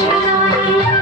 Tchau, tchau.